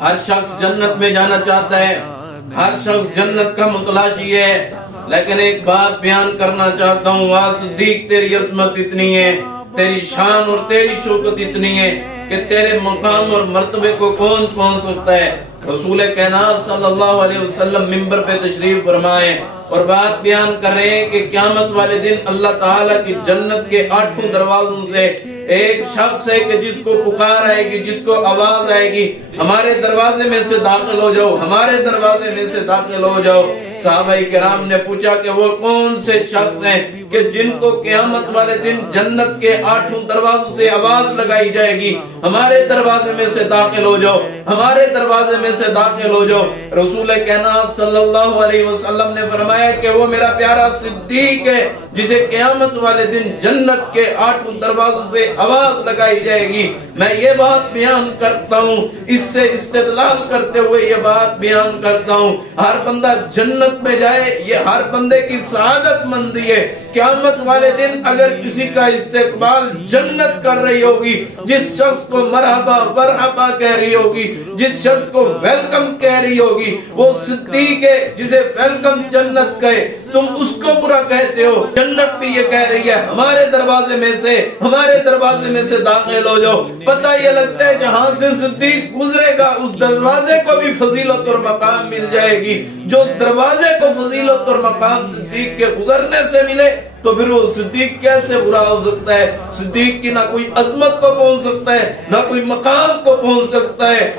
ہر شخص جنت میں جانا چاہتا ہے، ہر شخص جنت کا متلاشی ہے، لیکن ایک بات بیان کرنا چاہتا ہوں، صدیق تیری عظمت اتنی ہے، تیری شان اور تیری شوکت اتنی ہے کہ تیرے مقام اور مرتبے کو کون پہنچ سکتا ہے۔ رسول کائنات صلی اللہ علیہ وسلم منبر پہ تشریف فرمائے اور بات بیان کر رہے ہیں کہ قیامت والے دن اللہ تعالیٰ کی جنت کے 8 دروازوں سے ایک شخص ہے کہ جس کو پکار آئے گی، جس کو آواز آئے گی، ہمارے دروازے میں سے داخل ہو جاؤ، ہمارے دروازے میں سے داخل ہو جاؤ۔ صحابہ کرام نے پوچھا کہ وہ کون سے شخص ہیں کہ جن کو قیامت والے دن جنت کے 8 دروازوں سے آواز لگائی جائے گی، ہمارے دروازے میں سے داخل ہو جاؤ، ہمارے دروازے میں سے داخل ہو جاؤ۔ رسول کائنات صلی اللہ علیہ وسلم نے فرمایا کہ وہ میرا پیارا صدیق ہے جسے قیامت والے دن جنت کے 8 دروازوں سے آواز لگائی جائے گی۔ میں یہ بات بیان کرتا ہوں، اس سے استدلال کرتے ہوئے یہ بات بیان کرتا ہوں، ہر بندہ جنت میں جائے یہ ہر بندے کی سعادت مندی ہے۔ قیامت والے دن اگر کسی کا استقبال جنت کر رہی ہوگی، جس شخص کو مرحبا مرحبا کہہ رہی ہوگی، جس شخص کو ویلکم کہہ رہی ہوگی، وہ صدیق ہے جسے ویلکم جنت کہے، تم اس کو برا کہتے ہو۔ جنت بھی یہ کہہ رہی ہے ہمارے دروازے میں سے، ہمارے دروازے میں سے داخل ہو جاؤ۔ پتہ یہ لگتا ہے جہاں سے صدیق گزرے گا اس دروازے کو بھی فضیلت اور مقام مل جائے گی۔ جو دروازے کو فضیلت اور مقام صدیق کے گزرنے سے ملے تو پھر وہ صدیق کیسے برا ہو سکتا ہے؟ صدیق کی نہ کوئی عظمت کو پہنچ سکتا ہے، نہ کوئی مقام کو پہنچ سکتا ہے۔